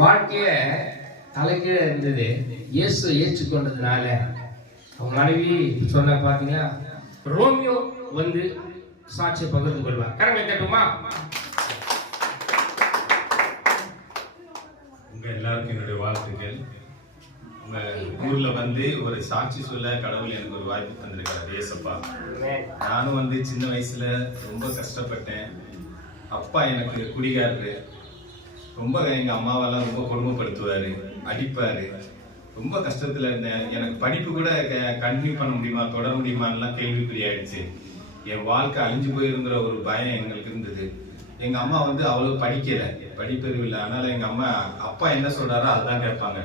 வாழ்க்கைய தலைக்கீழ இருந்தது. இயேசு ஏற்றுக்கொண்டதுனால அவங்க மனைவி சொன்ன பாத்தீங்கன்னா ரோமியோ வந்து சாட்சியை பகிர்ந்து கொள்வார். கரங்களை தட்டுமா உங்க எல்லாருக்கும் என்னுடைய வாழ்த்துக்கள். உங்க ஊர்ல வந்து ஒரு சாட்சி சொல்ல கடவுள் எனக்கு ஒரு வாய்ப்பு தந்திருக்காரு ஏசப்பா நானும் வந்து சின்ன வயசுல ரொம்ப கஷ்டப்பட்டேன். அப்பா எனக்கு குடிகாரரு. ரொம்ப எங்கள் அம்மாவெல்லாம் ரொம்ப கொடுமைப்படுத்துவார் அடிப்பார். ரொம்ப கஷ்டத்தில் இருந்தேன் எனக்கு படிப்பு கூட கண்டினியூ பண்ண முடியுமா தொடர முடியுமான்லாம் கேள்விக்குறி ஆயிடுச்சு என் வாழ்க்கை அழிஞ்சு போயிருங்கிற ஒரு பயம் எங்களுக்கு இருந்தது. எங்கள் அம்மா வந்து அவ்வளோ படிக்கலை. படிப்பறிவு இல்லை. அதனால் எங்கள் அம்மா அப்பா என்ன சொல்கிறாரோ அதுதான் கேட்பாங்க.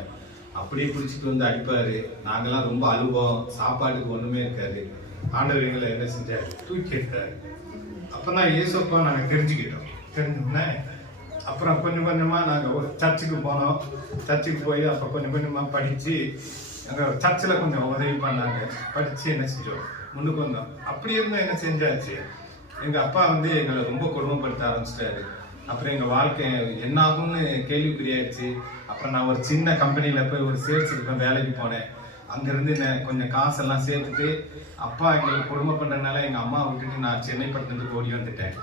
அப்படியே பிடிச்சிட்டு வந்து அடிப்பார். நாங்களாம் ரொம்ப அழுவோம் சாப்பாட்டுக்கு ஒன்றுமே இருக்காது. ஆண்டவர் எங்களை என்ன செஞ்சார்? தூக்கி எடுத்தார். அப்போ தான் ஏசப்பா நாங்கள் தெரிஞ்சுக்கிட்டோம். தெரிஞ்சோம்னா அப்புறம் கொஞ்சம் கொஞ்சமாக நாங்கள் ஒரு சர்ச்சுக்கு போனோம். சர்ச்சுக்கு போய் அப்போ கொஞ்சம் கொஞ்சமாக படித்து அங்கே சர்ச்சில் கொஞ்சம் உதவி பண்ணாங்க. படித்து என்ன செஞ்சோம்? முன்னுக்கு வந்தோம். அப்படி இருந்தால் என்ன செஞ்சாச்சு? எங்கள் அப்பா வந்து எங்களை ரொம்ப கொடுமைப்படுத்த ஆரம்பிச்சிட்டாரு. அப்புறம் எங்கள் வாழ்க்கை என்ன ஆகும்னு கேள்விக்குறியாயிடுச்சு. அப்புறம் நான் ஒரு சின்ன கம்பெனியில் போய் ஒரு சேல்ஸுக்கு வேலைக்கு போனேன். அங்கேருந்து நான் கொஞ்சம் காசெல்லாம் சேர்த்துட்டு அப்பா எங்களுக்கு கொடுமை பண்ணுறதுனால எங்கள் அம்மா விட்டுட்டு நான் சென்னை பட்டணத்துக்கு ஓடி வந்துட்டேன்.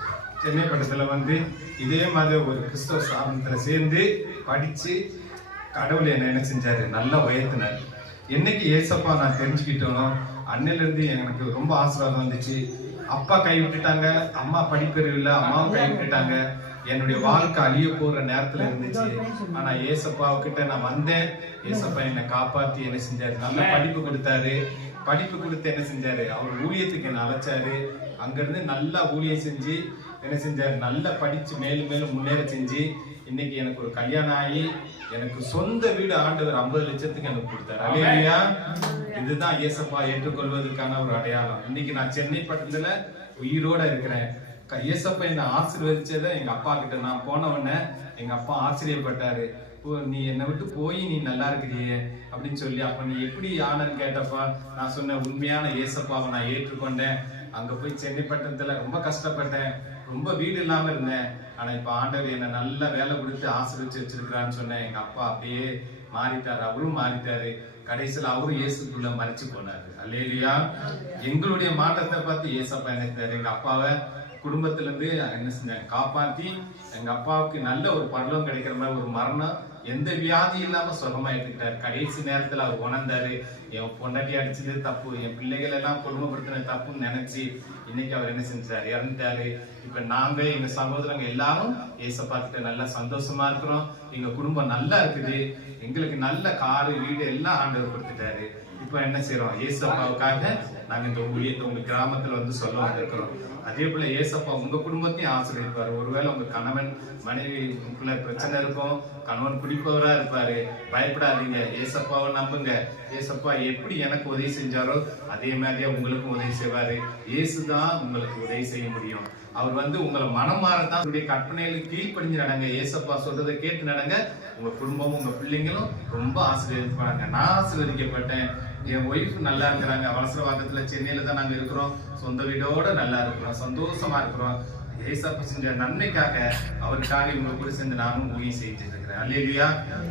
சென்னை பட்டணத்துல வந்து இதே மாதிரி ஒரு கிறிஸ்தவ ஸ்தாபனத்துல சேர்ந்து படிச்சு கடவுள் என்ன என்ன செஞ்சாரு? நல்லா உயர்த்தினார். என்னைக்கு ஏசப்பா நான் தெரிஞ்சுக்கிட்டோனோ அன்னையில இருந்து எனக்கு ரொம்ப ஆசீர்வாதம் வந்துச்சு. அப்பா கை விட்டுட்டாங்க அம்மா படிப்பறிவு இல்ல அம்மாவும் கை விட்டுட்டாங்க. என்னுடைய வாழ்க்கை அழிய போற நேரத்துல இருந்துச்சு. ஆனா ஏசப்பா கிட்ட நான் வந்தேன். ஏசப்பா என்னை காப்பாத்தி என்ன செஞ்சாரு? நல்ல படிப்பு கொடுத்தாரு. படிப்பு கொடுத்து என்ன செஞ்சாரு? அவர் ஊழியத்துக்கு என்ன அழைச்சாரு. அங்கிருந்து நல்லா ஊழியம் செஞ்சு என்ன செஞ்சாரு? நல்லா படிச்சு மேலும் மேலும் முன்னேற செஞ்சு இன்னைக்கு எனக்கு ஒரு கல்யாணம் ஆகி எனக்கு சொந்த வீடு ஆண்டவர் ஐம்பது லட்சத்துக்கு எனக்கு கொடுத்தாரு. அல்லேலூயா இதுதான் இயேசப்பா ஏற்றுக்கொள்வதற்கான ஒரு அடையாளம். இன்னைக்கு நான் சென்னை பட்டணத்துல உயிரோட இருக்கிறேன். இயேசப்பா என்னை ஆசீர்வதிச்சதை எங்க அப்பா கிட்ட நான் போன உடனே எங்க அப்பா ஆச்சரியப்பட்டாரு. ஓ நீ என்னை விட்டு போய் நீ நல்லா இருக்கிறியே அப்படின்னு சொல்லி அப்ப நீ எப்படி ஆனன்னு கேட்டப்ப நான் சொன்ன உண்மையான இயேசப்பாவை நான் ஏற்றுக்கொண்டேன். அங்க போய் சென்னை ரொம்ப கஷ்டப்பட்டேன். ரொம்ப வீடு இல்லாம இருந்தேன். ஆனா இப்ப ஆண்டவர் என்ன நல்ல வேலை கொடுத்து ஆசிரிச்சு வச்சிருக்கிறான்னு சொன்னேன். எங்க அப்பா அப்படியே மாறிட்டாரு. அவரும் மாறிட்டாரு. கடைசியில் அவரும் இயேசுக்குள்ள மறைச்சு போனாரு. அல்லேலியா. எங்களுடைய மாற்றத்தை பார்த்து இயேசப்பா நினைத்தாரு எங்க அப்பாவை குடும்பத்திலேருந்து என்ன செஞ்சாங்க காப்பாற்றி எங்க அப்பாவுக்கு நல்ல ஒரு படலம் கிடைக்கிற மாதிரி ஒரு மரணம் எந்த வியாதி இல்லாம சுகமா எடுத்துக்கிட்டாரு. கடைசி நேரத்துல அவர் உணர்ந்தாரு என் பொண்டாட்டி அடிச்சது தப்பு என் பிள்ளைகள் எல்லாம் கொடுமைப்படுத்தின தப்புன்னு நினைச்சு இன்னைக்கு அவர் என்ன செஞ்சாரு? இறந்துட்டாரு. இப்ப நாங்க எங்க சகோதரங்க எல்லாரும் ஏசப்பா கிட்ட நல்லா சந்தோஷமா இருக்கிறோம். எங்க குடும்பம் நல்லா இருக்குது. எங்களுக்கு நல்ல காரு வீடு எல்லாம் ஆண்டவர் கொடுத்துட்டாரு. இப்ப என்ன செய்யறோம் ஏசப்பாவுக்காக நாங்க இந்த ஊழியத்தை உங்க கிராமத்துல வந்து சொல்ல வந்திருக்கிறோம். அதே போல ஏசப்பா உங்க குடும்பத்தையும் ஆசிரியப்பாரு ஒருவேளை உங்க கணவன் மனைவி உங்களுக்குள்ள பிரச்சனை இருக்கும். கணவன் குடிப்பவரா இருப்பாரு. பயப்படாதீங்க. ஏசப்பாவை நம்புங்க. ஏசப்பா எப்படி எனக்கு உதவி செஞ்சாரோ அதே மாதிரியே உங்களுக்கும் உதவி செய்வாரு. இயேசுதான் உங்களுக்கு உதவி செய்ய முடியும். அவர் வந்து உங்களை மனம் மாறத்தான் அவருடைய கற்பனைகளுக்கு கீழ்ப்படிஞ்சு நடங்க. ஏசப்பா சொல்றதை கேட்டு நடங்க. உங்க குடும்பமும் உங்க பிள்ளைங்களும் ரொம்ப ஆசீர்வதிப்பாங்க. நான் ஆசீர்வதிக்கப்பட்டேன். என் ஒய்ஃப் நல்லா இருக்கிறாங்க. அவசரவாக்கத்துல சென்னையில தான் நாங்க இருக்கிறோம். சொந்த வீடோட நல்லா இருக்கிறோம். சந்தோஷமா இருக்கிறோம். ஏசப்பா செஞ்ச நன்மைக்காக அவருக்காக இவங்க கூட சேர்ந்து நானும் ஊழியம் செஞ்சுட்டு இருக்கிறேன். அல்லேலியா.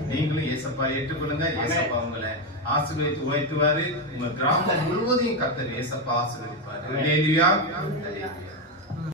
நீங்களும் ஏசப்பா ஏற்றுக்கொள்ளுங்க. ஏசப்பா உங்களை ஆசீர்வதித்து உழைத்துவாரு உங்க கிராமம் முழுவதையும் கத்தர் ஏசப்பா ஆசீர்வதிப்பாரு. அல்லேலியா. அல்லேலியா.